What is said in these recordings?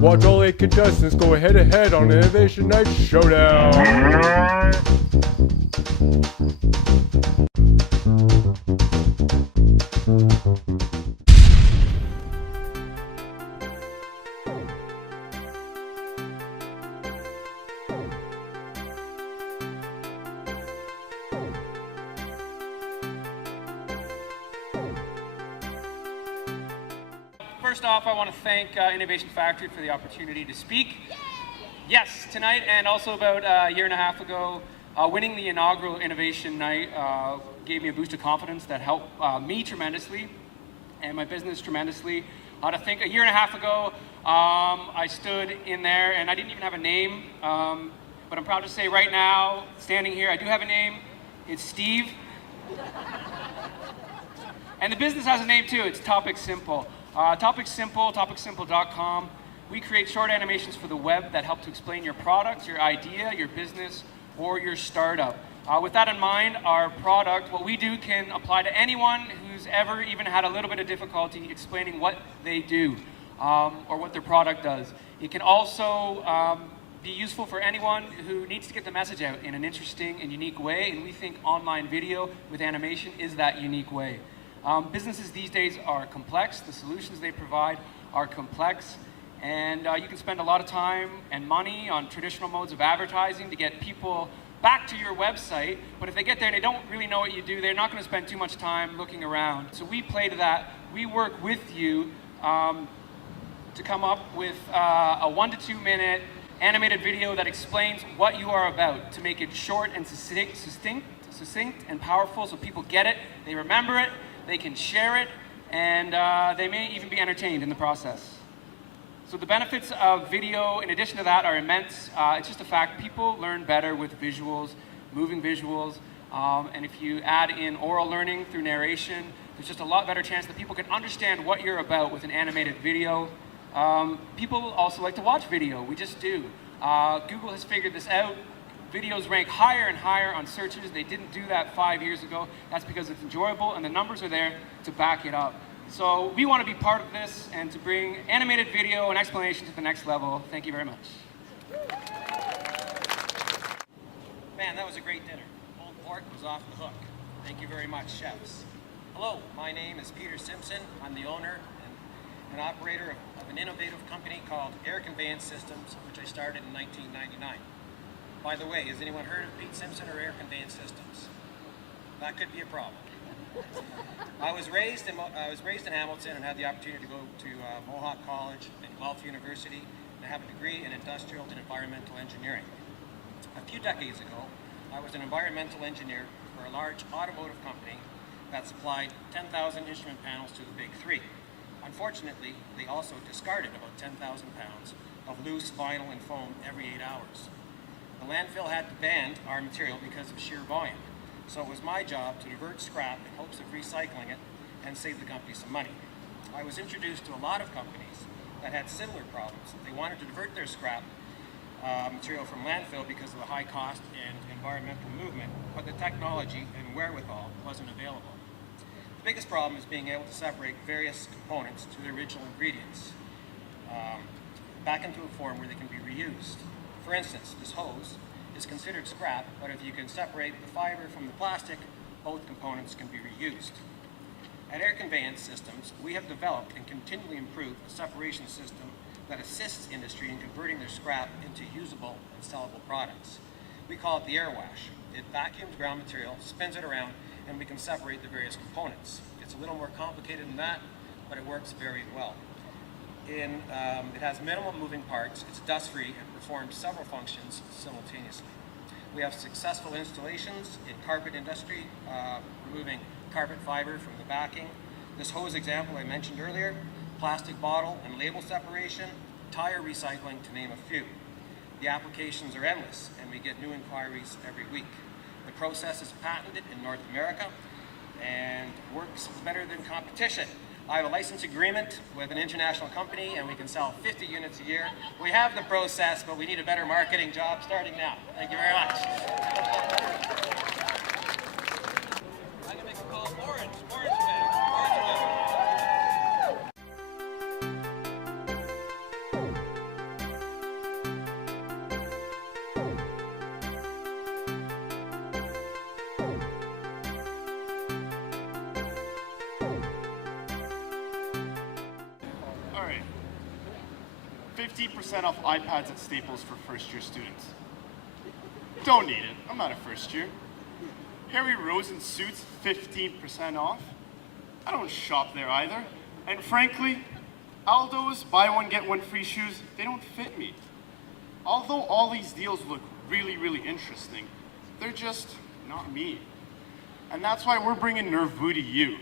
Watch all 8 contestants go head-to-head on Innovation Night Showdown. First off, I want to thank Innovation Factory for the opportunity to speak. Yes, tonight and also about a year and a half ago, winning the inaugural Innovation Night gave me a boost of confidence that helped me tremendously and my business tremendously. To think a year and a half ago, I stood in there and I didn't even have a name, but I'm proud to say right now, standing here, I do have a name. It's Steve. And the business has a name too, it's Topic Simple. Topic Simple, topicsimple.com. We create short animations for the web that help to explain your product, your idea, your business, or your startup. With that in mind, our product, what we do can apply to anyone who's ever even had a little bit of difficulty explaining what they do or what their product does. It can also be useful for anyone who needs to get the message out in an interesting and unique way, and we think online video with animation is that unique way. Businesses these days are complex, the solutions they provide are complex, and you can spend a lot of time and money on traditional modes of advertising to get people back to your website, but if they get there and they don't really know what you do, they're not going to spend too much time looking around. So we play to that. We work with you to come up with a 1 to 2 minute animated video that explains what you are about, to make it short and succinct and powerful so people get it, they remember it, they can share it, and they may even be entertained in the process. So the benefits of video, in addition to that, are immense. It's just a fact, people learn better with visuals, moving visuals, and if you add in oral learning through narration, there's just a lot better chance that people can understand what you're about with an animated video. People also like to watch video, we just do. Google has figured this out. Videos rank higher and higher on searches. They didn't do that 5 years ago. That's because it's enjoyable and the numbers are there to back it up. So we want to be part of this and to bring animated video and explanation to the next level. Thank you very much. Man, that was a great dinner. Pulled pork was off the hook. Thank you very much, chefs. Hello, my name is Peter Simpson. I'm the owner and operator of an innovative company called Air Conveyance Systems, which I started in 1999. By the way, has anyone heard of Pete Simpson or Air Conveyance Systems? That could be a problem. I was raised in Hamilton and had the opportunity to go to Mohawk College and Guelph University and have a degree in industrial and environmental engineering. A few decades ago, I was an environmental engineer for a large automotive company that supplied 10,000 instrument panels to the Big Three. Unfortunately, they also discarded about 10,000 pounds of loose vinyl and foam every 8 hours. The landfill had to ban our material because of sheer volume, so it was my job to divert scrap in hopes of recycling it and save the company some money. I was introduced to a lot of companies that had similar problems. They wanted to divert their scrap material from landfill because of the high cost and environmental movement, but the technology and wherewithal wasn't available. The biggest problem is being able to separate various components to their original ingredients back into a form where they can be reused. For instance, this hose is considered scrap, but if you can separate the fiber from the plastic, both components can be reused. At Air Conveyance Systems, we have developed and continually improved a separation system that assists industry in converting their scrap into usable and sellable products. We call it the air wash. It vacuums ground material, spins it around, and we can separate the various components. It's a little more complicated than that, but it works very well. It has minimal moving parts, it's dust-free, and performs several functions simultaneously. We have successful installations in carpet industry, removing carpet fiber from the backing. This hose example I mentioned earlier, plastic bottle and label separation, tire recycling, to name a few. The applications are endless, and we get new inquiries every week. The process is patented in North America and works better than competition. I have a license agreement with an international company and we can sell 50 units a year. We have the process, but we need a better marketing job starting now. Thank you very much. I'm gonna make a call. Orange back. 50% off iPads at Staples for first-year students. Don't need it. I'm not a first year. Harry Rosen suits, 15% off. I don't shop there either. And frankly, Aldo's buy one, get one free shoes, they don't fit me. Although all these deals look really, really interesting, they're just not me. And that's why we're bringing Nervoo to you.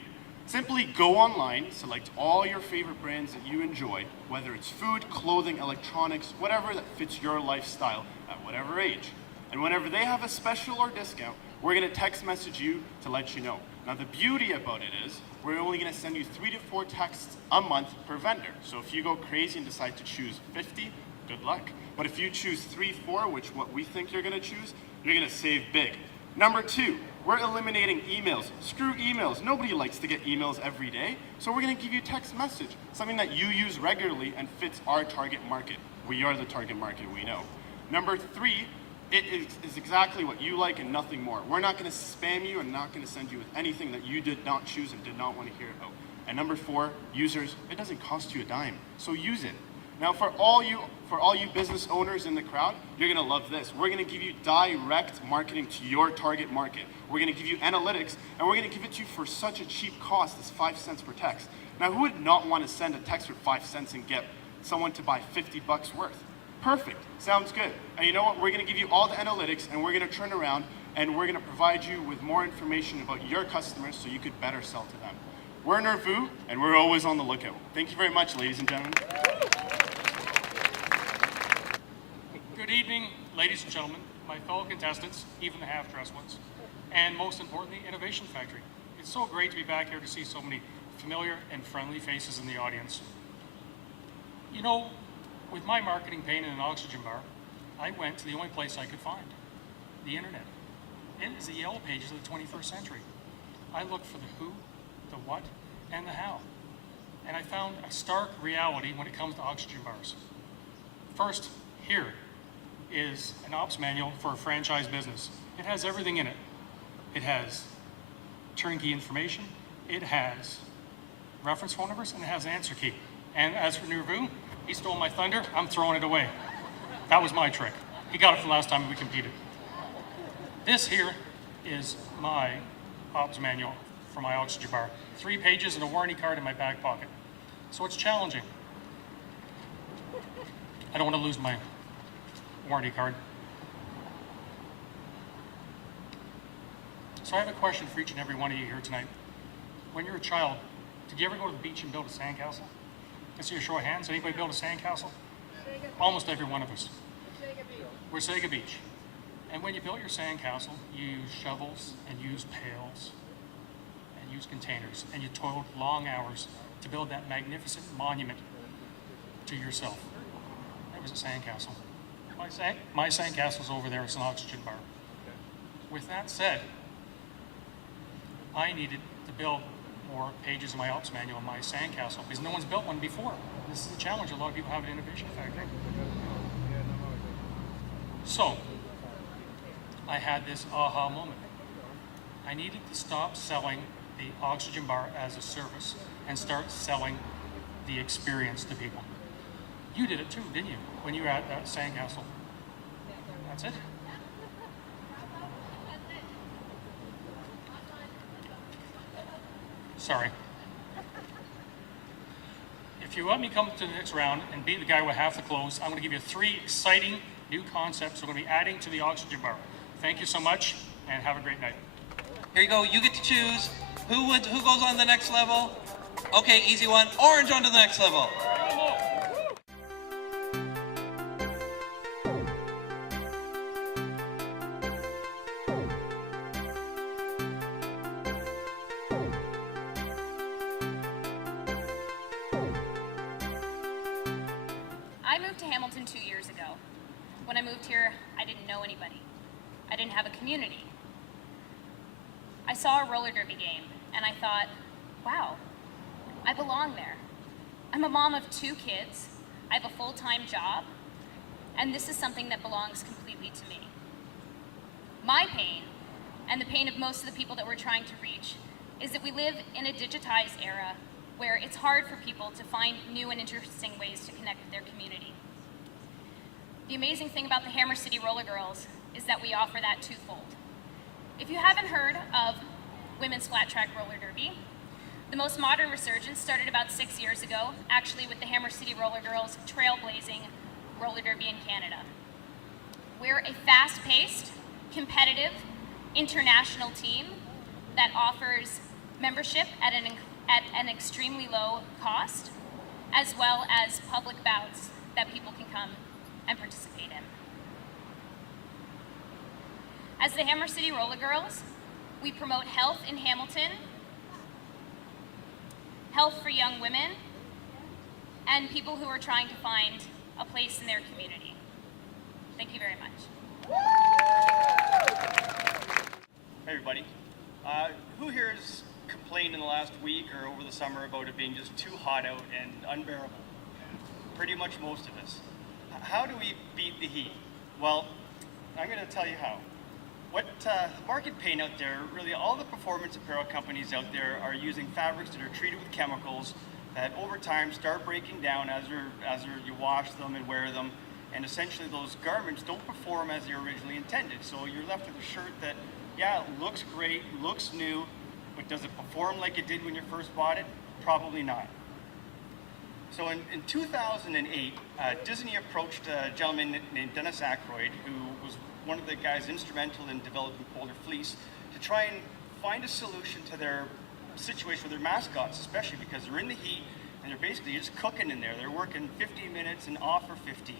Simply go online, select all your favorite brands that you enjoy, whether it's food, clothing, electronics, whatever that fits your lifestyle at whatever age. And whenever they have a special or discount, we're gonna text message you to let you know. Now the beauty about it is, we're only gonna send you 3 to 4 texts a month per vendor. So if you go crazy and decide to choose 50, good luck. But if you choose 3, 4, which what we think you're gonna choose, you're gonna save big. Number 2, we're eliminating emails. Screw emails. Nobody likes to get emails every day. So we're gonna give you text message, something that you use regularly and fits our target market. We are the target market, we know. Number 3, it is exactly what you like and nothing more. We're not gonna spam you and not gonna send you with anything that you did not choose and did not want to hear about. And number 4, users, it doesn't cost you a dime, so use it. Now for all you business owners in the crowd, you're gonna love this. We're gonna give you direct marketing to your target market. We're gonna give you analytics, and we're gonna give it to you for such a cheap cost as 5 cents per text. Now who would not want to send a text for 5 cents and get someone to buy 50 bucks worth? Perfect, sounds good. And you know what, we're gonna give you all the analytics and we're gonna turn around and we're gonna provide you with more information about your customers so you could better sell to them. We're Nervoo and we're always on the lookout. Thank you very much, ladies and gentlemen. Good evening, ladies and gentlemen, my fellow contestants, even the half-dressed ones, and most importantly, Innovation Factory. It's so great to be back here to see so many familiar and friendly faces in the audience. You know, with my marketing pain in an oxygen bar, I went to the only place I could find, the internet. It is the yellow pages of the 21st century. I looked for the who, the what, and the how. And I found a stark reality when it comes to oxygen bars. First, here is an ops manual for a franchise business. It has everything in it. It has turnkey information, it has reference phone numbers, and it has an answer key. And as for Nervoo, he stole my thunder, I'm throwing it away. That was my trick. He got it from last time we competed. This here is my ops manual for my oxygen bar. 3 pages and a warranty card in my back pocket. So it's challenging. I don't want to lose my warranty card. So I have a question for each and every one of you here tonight. When you're a child, did you ever go to the beach and build a sandcastle? Let's see a show of hands. Anybody build a sandcastle? Almost every one of us. We're Sega Beach. And when you built your sandcastle, you used shovels and used pails and used containers, and you toiled long hours to build that magnificent monument to yourself. That was a sandcastle. My sandcastle's over there. It's an oxygen bar. With that said, I needed to build more pages of my ops manual in my sandcastle because no one's built one before. This is a challenge a lot of people have at Innovation Factory. So, I had this aha moment. I needed to stop selling the oxygen bar as a service and start selling the experience to people. You did it too, didn't you, when you were at that sandcastle? That's it. Sorry. If you let me come to the next round and be the guy with half the clothes, I'm going to give you 3 exciting new concepts we're going to be adding to the oxygen bar. Thank you so much, and have a great night. Here you go. You get to choose who goes on the next level. Okay, easy one. Orange on to the next level. I moved to Hamilton 2 years ago. When I moved here, I didn't know anybody. I didn't have a community. I saw a roller derby game, and I thought, wow, I belong there. I'm a mom of 2 kids, I have a full-time job, and this is something that belongs completely to me. My pain, and the pain of most of the people that we're trying to reach, is that we live in a digitized era where it's hard for people to find new and interesting ways to connect with their community. amazing thing about the Hammer City Roller Girls is that we offer that twofold. If you haven't heard of women's flat track roller derby, the most modern resurgence started about 6 years ago, actually with the Hammer City Roller Girls trailblazing roller derby in Canada. We're a fast-paced, competitive, international team that offers membership at an extremely low cost, as well as public bouts that people can come and participate in. As the Hammer City Roller Girls, we promote health in Hamilton, health for young women, and people who are trying to find a place in their community. Thank you very much. Hey everybody. Who here has complained in the last week or over the summer about it being just too hot out and unbearable? Pretty much most of us. How do we beat the heat? Well, I'm going to tell you how. What market paint out there, really all the performance apparel companies out there are using fabrics that are treated with chemicals that over time start breaking down as you wash them and wear them, and essentially those garments don't perform as they were originally intended. So you're left with a shirt that, yeah, looks great, looks new, but does it perform like it did when you first bought it? Probably not. So in 2008, Disney approached a gentleman named Dennis Aykroyd, who was one of the guys instrumental in developing Polar Fleece, to try and find a solution to their situation with their mascots, especially because they're in the heat and they're basically just cooking in there. They're working 15 minutes and off for 15.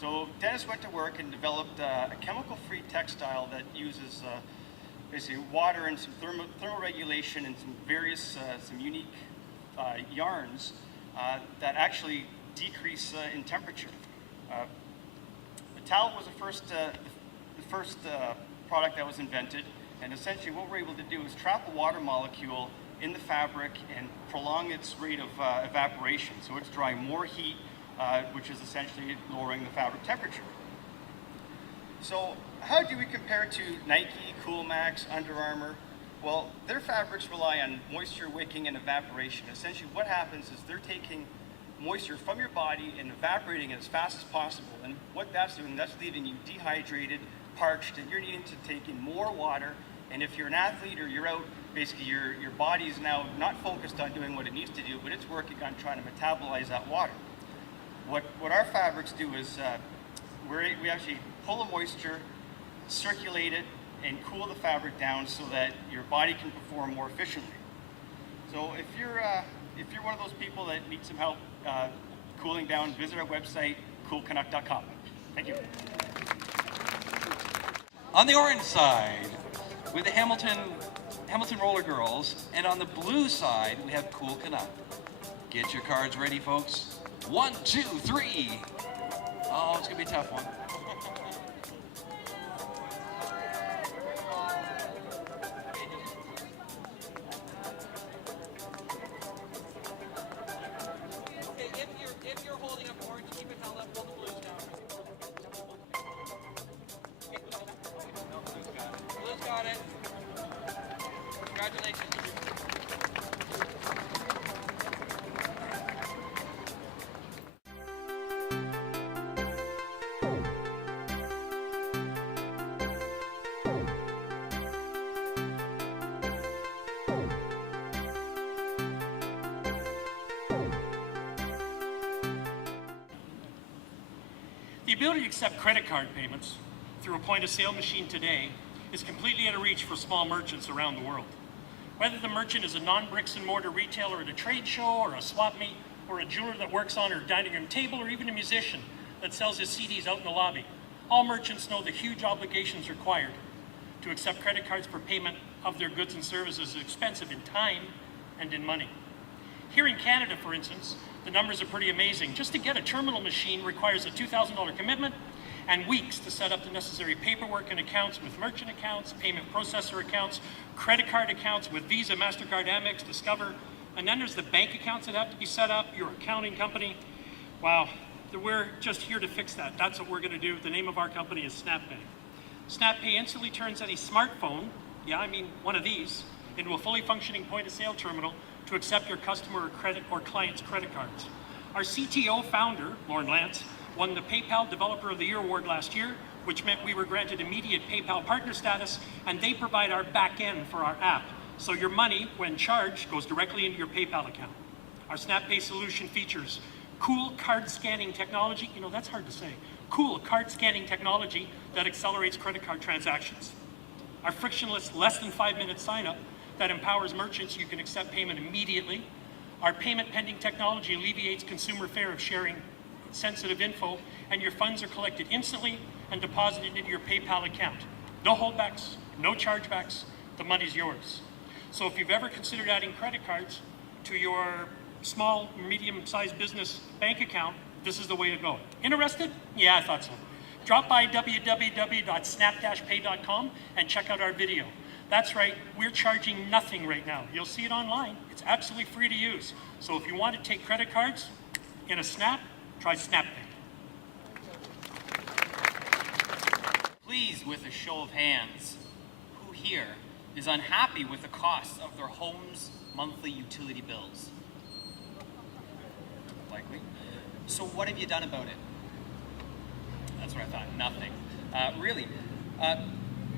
So Dennis went to work and developed a chemical-free textile that uses basically water and some thermal regulation and some various, some unique yarns that actually decrease in temperature. The towel was the first product that was invented, and essentially what we're able to do is trap a water molecule in the fabric and prolong its rate of evaporation, so it's drawing more heat, which is essentially lowering the fabric temperature. So how do we compare to Nike, Cool Max, Under Armour? Well, their fabrics rely on moisture wicking and evaporation. Essentially what happens is they're taking moisture from your body and evaporating it as fast as possible, and what that's doing, that's leaving you dehydrated, parched, and you're needing to take in more water. And if you're an athlete or you're out, basically your body is now not focused on doing what it needs to do, but it's working on trying to metabolize that water. What our fabrics do is we actually pull the moisture, circulate it, and cool the fabric down so that your body can perform more efficiently. So if you're one of those people that needs some help cooling down, visit our website, coolcanuck.com. Thank you. On the orange side, with the Hamilton Roller Girls, and on the blue side, we have Cool Canuck. Get your cards ready, folks. 1, 2, 3. Oh, it's gonna be a tough one. If you're holding up orange, keep it held up, hold the blues down. Blue's got it. Congratulations. The ability to accept credit card payments through a point-of-sale machine today is completely out of reach for small merchants around the world. Whether the merchant is a non-bricks-and-mortar retailer at a trade show, or a swap meet, or a jeweler that works on her dining room table, or even a musician that sells his CDs out in the lobby, all merchants know the huge obligations required to accept credit cards for payment of their goods and services is expensive in time and in money. Here in Canada, for instance, the numbers are pretty amazing. Just to get a terminal machine requires a $2,000 commitment and weeks to set up the necessary paperwork and accounts with merchant accounts, payment processor accounts, credit card accounts with Visa, MasterCard, Amex, Discover, and then there's the bank accounts that have to be set up, your accounting company. Wow, we're just here to fix that. That's what we're gonna do. The name of our company is SnapPay. SnapPay instantly turns any smartphone, yeah, I mean one of these, into a fully functioning point-of-sale terminal to accept your customer or client's credit cards. Our CTO founder, Lauren Lance, won the PayPal Developer of the Year award last year, which meant we were granted immediate PayPal partner status, and they provide our back end for our app. So your money, when charged, goes directly into your PayPal account. Our SnapPay solution features cool card scanning technology. You know, that's hard to say. Cool card scanning technology that accelerates credit card transactions. Our frictionless, less than 5-minute sign-up that empowers merchants so you can accept payment immediately. Our payment pending technology alleviates consumer fear of sharing sensitive info, and your funds are collected instantly and deposited into your PayPal account. No holdbacks, no chargebacks, the money's yours. So if you've ever considered adding credit cards to your small, medium-sized business bank account, this is the way to go. Interested? Yeah, I thought so. Drop by www.snap-pay.com and check out our video. That's right, we're charging nothing right now. You'll see it online. It's absolutely free to use. So if you want to take credit cards in a snap, try SnapPay. Please, with a show of hands, who here is unhappy with the cost of their home's monthly utility bills? Likely. So what have you done about it? That's what I thought, nothing. Really,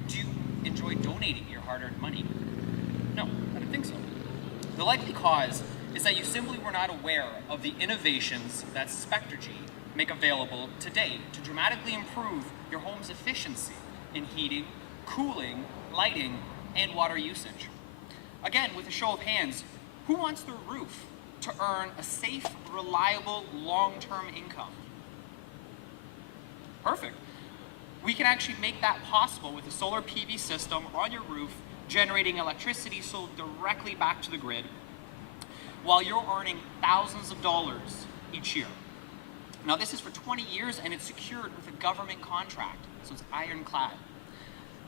do you enjoy donating your hard-earned money? No, I don't think so. The likely cause is that you simply were not aware of the innovations that Spectrgy make available today to dramatically improve your home's efficiency in heating, cooling, lighting, and water usage. Again, with a show of hands, who wants their roof to earn a safe, reliable, long-term income? Perfect. We can actually make that possible with a solar PV system on your roof, generating electricity sold directly back to the grid, while you're earning thousands of dollars each year. Now, this is for 20 years, and it's secured with a government contract, so it's ironclad.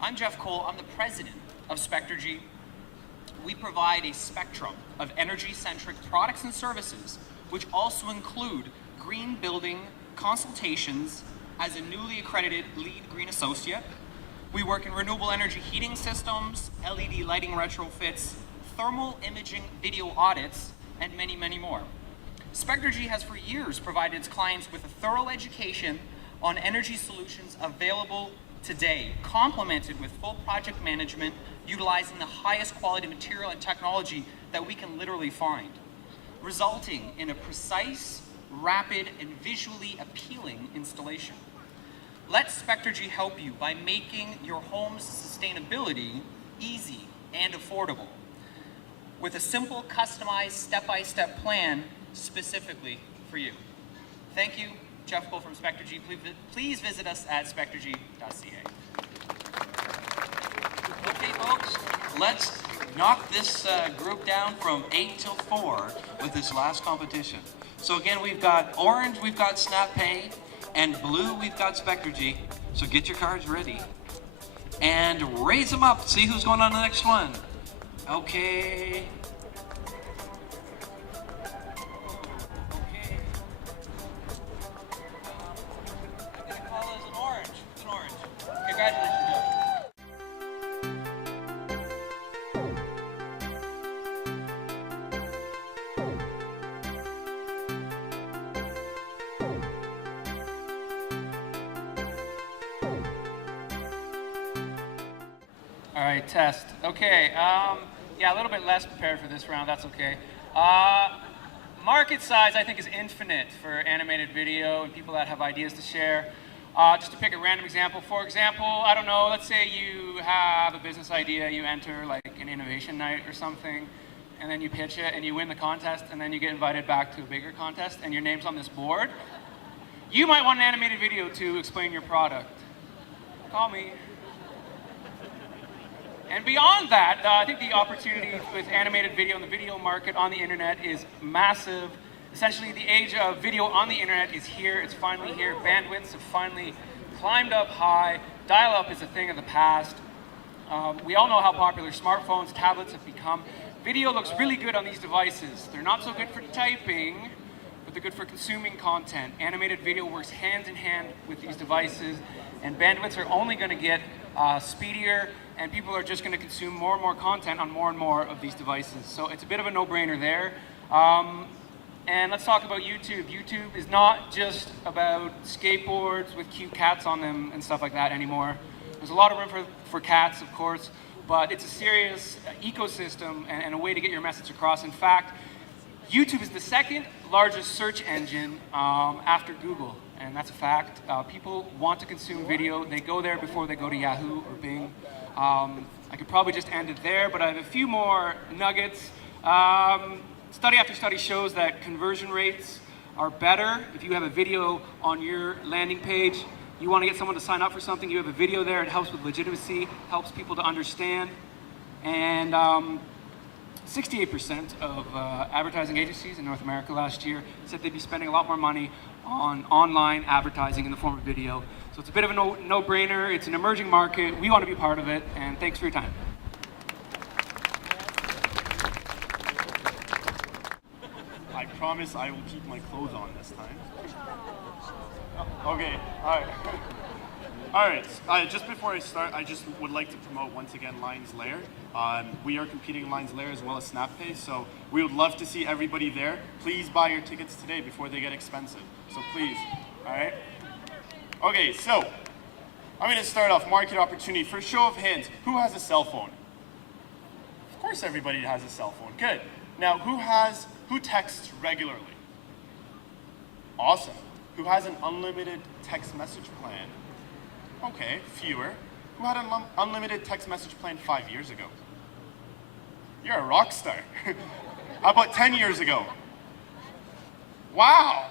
I'm Jeff Cole. I'm the president of Spectrgy. We provide a spectrum of energy-centric products and services, which also include green building consultations as a newly accredited LEED Green Associate. We work in renewable energy heating systems, LED lighting retrofits, thermal imaging video audits, and many, many more. Spectrgy has for years provided its clients with a thorough education on energy solutions available today, complemented with full project management, utilizing the highest quality material and technology that we can literally find, resulting in a precise, rapid, and visually appealing installation. Let Spectrgy help you by making your home's sustainability easy and affordable with a simple, customized, step-by-step plan specifically for you. Thank you, Jeff Cole from Spectrgy. Please visit us at spectrgy.ca. Okay, folks, let's knock this group down from 8 till 4 with this last competition. So again, we've got orange, we've got SnapPay, and blue, we've got Spectrgy. So get your cards ready and raise them up. See who's going on the next one. Okay. I'm gonna call this an orange. It's an orange. Congratulations, Jeff. All right, test. Okay, yeah, a little bit less prepared for this round, that's okay. Market size, I think, is infinite for animated video and people that have ideas to share. Just to pick a random example, for example, I don't know, let's say you have a business idea, you enter like an innovation night or something, and then you pitch it and you win the contest, and then you get invited back to a bigger contest and your name's on this board. You might want an animated video to explain your product. Call me. And beyond that, I think the opportunity with animated video and the video market on the internet is massive. Essentially, the age of video on the internet is here. It's finally here. Bandwidths have finally climbed up high. Dial-up is a thing of the past. We all know how popular smartphones, tablets have become. Video looks really good on these devices. They're not so good for typing, but they're good for consuming content. Animated video works hand in hand with these devices, and bandwidths are only going to get speedier, and people are just going to consume more and more content on more and more of these devices. So it's a bit of a no-brainer there. And let's talk about YouTube. YouTube is not just about skateboards with cute cats on them and stuff like that anymore. There's a lot of room for cats, of course, but it's a serious ecosystem and a way to get your message across. In fact, YouTube is the second largest search engine after Google, and that's a fact. People want to consume video. They go there before they go to Yahoo or Bing. I could probably just end it there, but I have a few more nuggets. Study after study shows that conversion rates are better if you have a video on your landing page. You want to get someone to sign up for something, you have a video there, it helps with legitimacy, helps people to understand. And 68% of advertising agencies in North America last year said they'd be spending a lot more money on online advertising in the form of video. So it's a bit of a no-brainer. It's an emerging market. We want to be part of it, and thanks for your time. I promise I will keep my clothes on this time. Okay, all right. All right, just before I start, I just would like to promote once again Lions Lair. We are competing in Lions Lair as well as SnapPay, so we would love to see everybody there. Please buy your tickets today before they get expensive. So please, all right? Okay, so I'm gonna start off market opportunity. For a show of hands, who has a cell phone? Of course everybody has a cell phone, good. Now, who texts regularly? Awesome. Who has an unlimited text message plan? Okay, fewer. Who had an unlimited text message plan 5 years ago? You're a rock star. How about 10 years ago? Wow,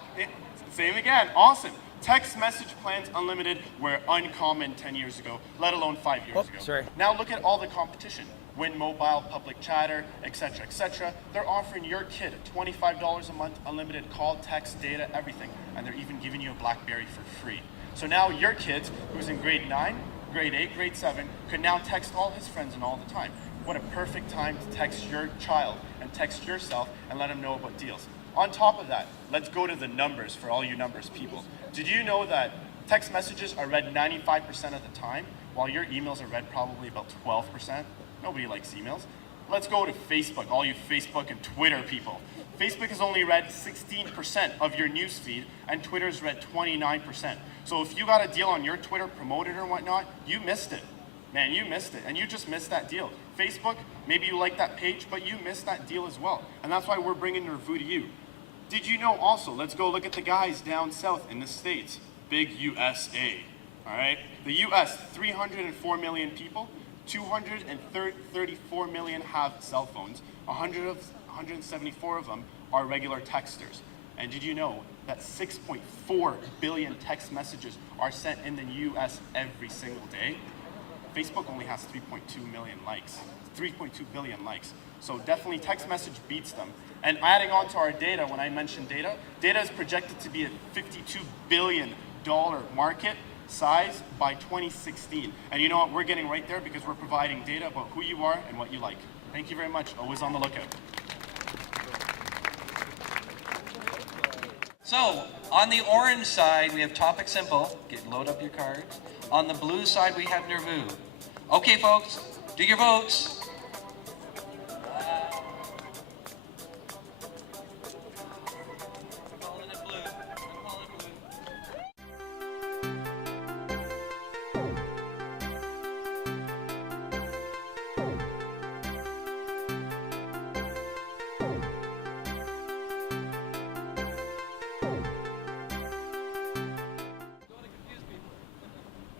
same again, awesome. Text message plans unlimited were uncommon 10 years ago, let alone 5 years ago. Sorry. Now look at all the competition. Win Mobile, Public Chatter, etc., etc. They're offering your kid $25 a month, unlimited call, text, data, everything, and they're even giving you a BlackBerry for free. So now your kid, who's in grade 9, grade 8, grade 7, could now text all his friends and all the time. What a perfect time to text your child and text yourself and let them know about deals. On top of that, let's go to the numbers for all you numbers people. Did you know that text messages are read 95% of the time, while your emails are read probably about 12%? Nobody likes emails. Let's go to Facebook, all you Facebook and Twitter people. Facebook has only read 16% of your newsfeed, and Twitter's read 29%. So if you got a deal on your Twitter, promoted or whatnot, you missed it. Man, you missed it, and you just missed that deal. Facebook, maybe you like that page, but you missed that deal as well. And that's why we're bringing the review to you. Did you know also, let's go look at the guys down south in the States. Big USA, all right? The US, 304 million people, 234 million have cell phones, 174 of them are regular texters. And did you know that 6.4 billion text messages are sent in the US every single day? Facebook only has 3.2 million likes, 3.2 billion likes. So definitely text message beats them. And adding on to our data, when I mentioned data, data is projected to be a $52 billion market size by 2016. And you know what, we're getting right there because we're providing data about who you are and what you like. Thank you very much, always on the lookout. So, on the orange side, we have Topic Simple. Load up your cards. On the blue side, we have Nervu. Okay, folks, do your votes. I'm calling it blue. I'm calling it blue.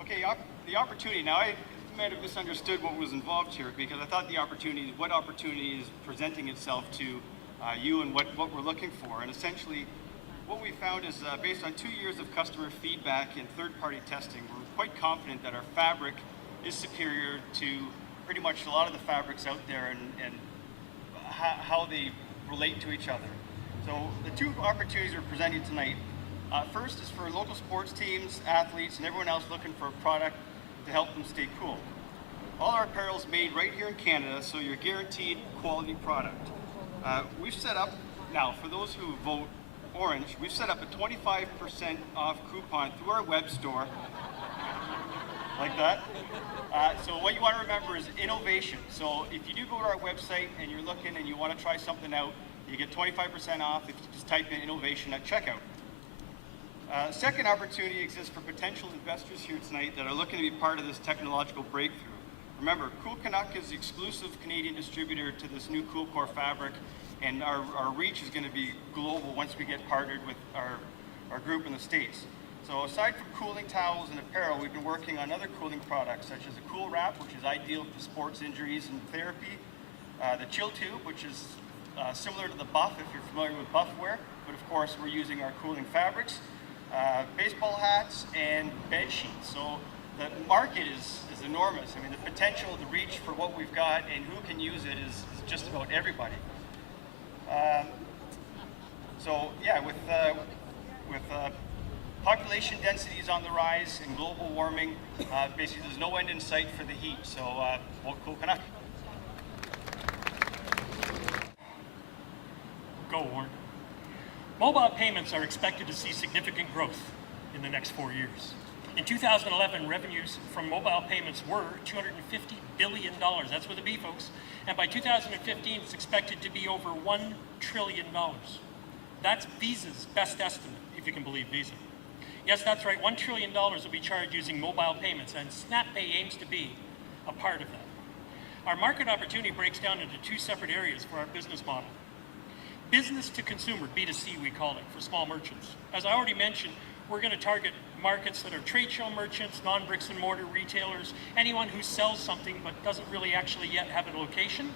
Okay, the opportunity. Now, I might have misunderstood what was involved here because I thought what opportunity is presenting itself to you and what we're looking for. And essentially, what we found is based on 2 years of customer feedback and third-party testing, we're quite confident that our fabric is superior to pretty much a lot of the fabrics out there and how they relate to each other. So the two opportunities we're presenting tonight, first is for local sports teams, athletes, and everyone else looking for a product to help them stay cool. All our apparel is made right here in Canada, so you're guaranteed quality product. We've set up, now for those who vote orange, we've set up a 25% off coupon through our web store, like that. So what you want to remember is innovation. So if you do go to our website and you're looking and you want to try something out, You get 25% off if you just type in innovation at checkout. Second opportunity exists for potential investors here tonight that are looking to be part of this technological breakthrough. Remember, Cool Canuck is the exclusive Canadian distributor to this new Cool Core fabric, and our reach is going to be global once we get partnered with our group in the States. So aside from cooling towels and apparel, we've been working on other cooling products such as a Cool Wrap, which is ideal for sports injuries and therapy, the Chill Tube, which is similar to the Buff if you're familiar with buff wear, but of course we're using our cooling fabrics, baseball hats, and bed sheets. So the market is enormous. I mean, the potential, the reach for what we've got and who can use it is just about everybody. So yeah, with population densities on the rise and global warming, basically there's no end in sight for the heat. So vote Cool Canuck. Go, Warren. Mobile payments are expected to see significant growth in the next 4 years. In 2011, revenues from mobile payments were $250 billion. That's with a B, folks. And by 2015, it's expected to be over $1 trillion. That's Visa's best estimate, if you can believe Visa. Yes, that's right, $1 trillion will be charged using mobile payments, and SnapPay aims to be a part of that. Our market opportunity breaks down into two separate areas for our business model. Business to consumer, B2C we call it, for small merchants. As I already mentioned, we're going to target markets that are trade show merchants, non-bricks and mortar retailers, anyone who sells something but doesn't really actually yet have a location,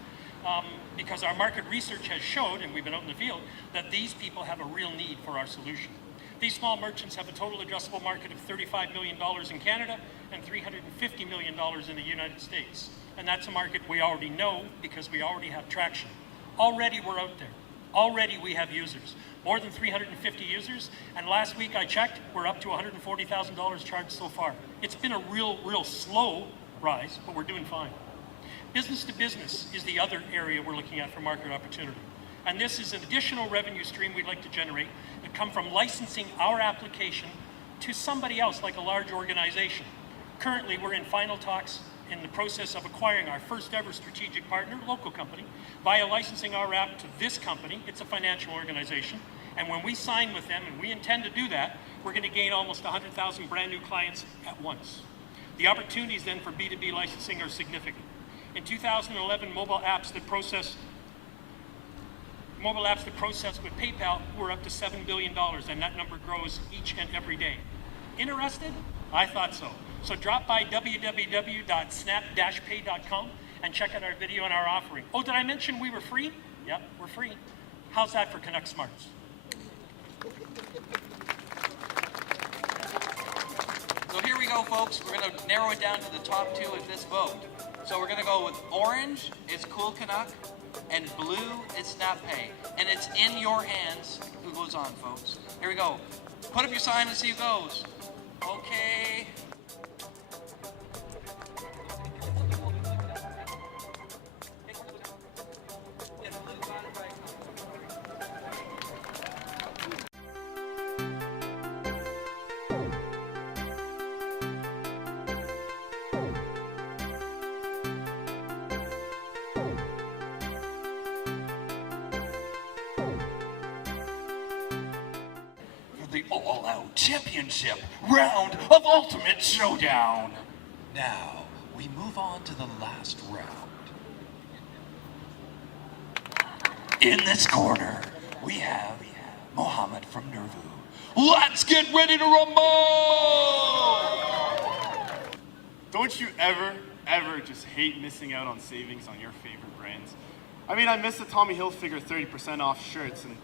because our market research has showed, and we've been out in the field, that these people have a real need for our solution. These small merchants have a total addressable market of $35 million in Canada and $350 million in the United States. And that's a market we already know because we already have traction. Already we're out there. Already we have users, more than 350 users, and last week I checked, we're up to $140,000 charged so far. It's been a real slow rise, but we're doing fine. Business to business is the other area we're looking at for market opportunity. And this is an additional revenue stream we'd like to generate that come from licensing our application to somebody else, like a large organization. Currently, we're in final talks in the process of acquiring our first ever strategic partner, local company, via licensing our app to this company. It's a financial organization. And when we sign with them, and we intend to do that, we're going to gain almost 100,000 brand new clients at once. The opportunities then for B2B licensing are significant. In 2011, mobile apps that process with PayPal were up to $7 billion, and that number grows each and every day. Interested? I thought so. So drop by www.snap-pay.com and check out our video and our offering. Oh, did I mention we were free? Yep, we're free. How's that for Canuck Smarts? So here we go, folks. We're going to narrow it down to the top two of this vote. So we're going to go with orange is Cool Canuck, and blue is SnapPay. And it's in your hands who goes on, folks. Here we go. Put up your sign and see who goes. Okay. The all-out championship round of Ultimate Showdown. Now, we move on to the last round. In this corner, we have Mohammed from Nervu. Let's get ready to rumble! Don't you ever just hate missing out on savings on your favorite brands? I mean, I miss the Tommy Hilfiger 30% off shirts, and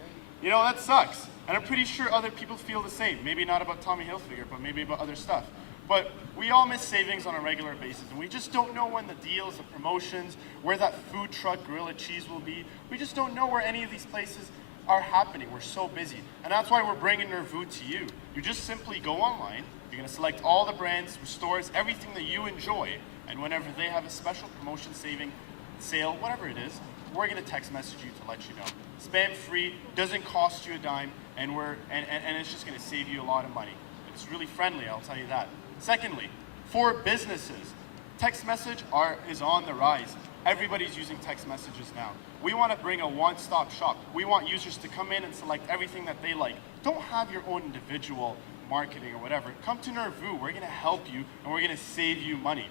you know, that sucks. And I'm pretty sure other people feel the same. Maybe not about Tommy Hilfiger, but maybe about other stuff. But we all miss savings on a regular basis, and we just don't know when the deals, the promotions, where that food truck Gorilla Cheese will be. We just don't know where any of these places are happening. We're so busy. And that's why we're bringing Nervu to you. You just simply go online, you're gonna select all the brands, stores, everything that you enjoy, and whenever they have a special promotion, saving, sale, whatever it is, we're gonna text message you to let you know. Spam free, doesn't cost you a dime, and it's just gonna save you a lot of money. It's really friendly, I'll tell you that. Secondly, for businesses, text message is on the rise. Everybody's using text messages now. We want to bring a one-stop shop. We want users to come in and select everything that they like. Don't have your own individual marketing or whatever. Come to Nervu. We're going to help you and we're going to save you money.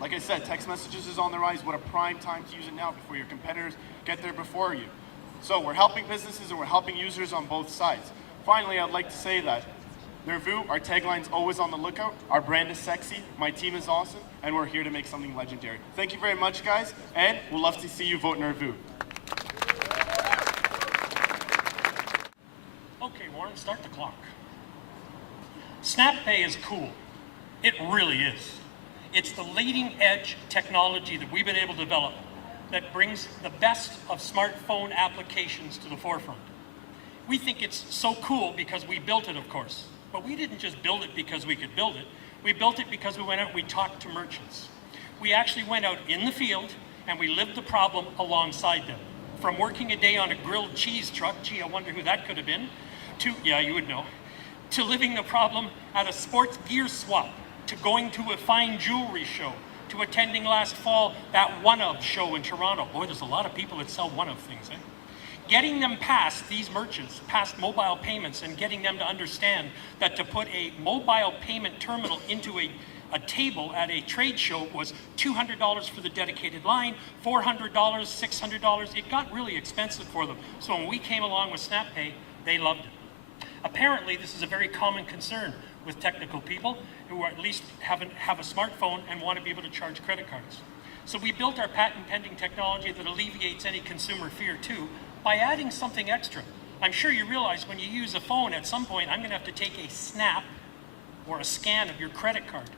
Like I said, text messages is on the rise. What a prime time to use it now before your competitors get there before you. So we're helping businesses and we're helping users on both sides. Finally, I'd like to say that Nervu, our tagline's always on the lookout. Our brand is sexy, my team is awesome, and we're here to make something legendary. Thank you very much, guys, and we'll love to see you vote Nervu. Okay, Warren, start the clock. SnapPay is cool. It really is. It's the leading edge technology that we've been able to develop that brings the best of smartphone applications to the forefront. We think it's so cool because we built it, of course. But we didn't just build it because we could build it. We built it because we went out and we talked to merchants. We actually went out in the field and we lived the problem alongside them. From working a day on a grilled cheese truck, gee, I wonder who that could have been, to, yeah, you would know, to living the problem at a sports gear swap, to going to a fine jewelry show, to attending last fall that one-of show in Toronto. Boy, there's a lot of people that sell one-of things, eh? Getting them past these merchants, past mobile payments, and getting them to understand that to put a mobile payment terminal into a table at a trade show was $200 for the dedicated line, $400, $600. It got really expensive for them. So when we came along with SnapPay, they loved it. Apparently, this is a very common concern with technical people who at least have a smartphone and want to be able to charge credit cards. So we built our patent-pending technology that alleviates any consumer fear too, by adding something extra. I'm sure you realize when you use a phone, at some point, I'm going to have to take a snap or a scan of your credit card.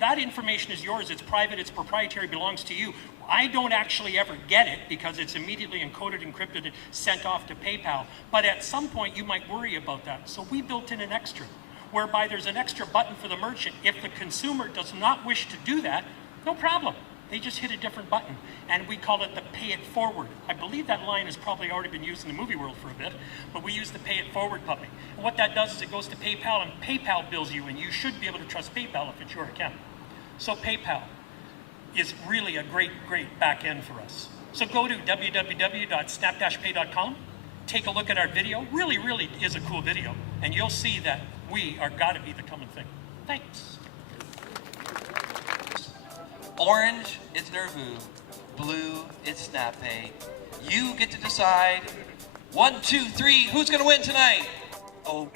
That information is yours, it's private, it's proprietary, belongs to you. I don't actually ever get it because it's immediately encoded, encrypted, and sent off to PayPal. But at some point, you might worry about that. So we built in an extra, whereby there's an extra button for the merchant. If the consumer does not wish to do that, no problem. They just hit a different button, and we call it the pay it forward. I believe that line has probably already been used in the movie world for a bit, but we use the pay it forward puppy. And what that does is it goes to PayPal, and PayPal bills you, and you should be able to trust PayPal if it's your account. So PayPal is really a great, great back end for us. So go to www.snap-pay.com, take a look at our video. Really, really is a cool video, and you'll see that we are gotta be the common thing. Thanks. Orange, it's Nervu. Blue, it's SnapPay. You get to decide 1, 2, 3, who's gonna win tonight? Oh.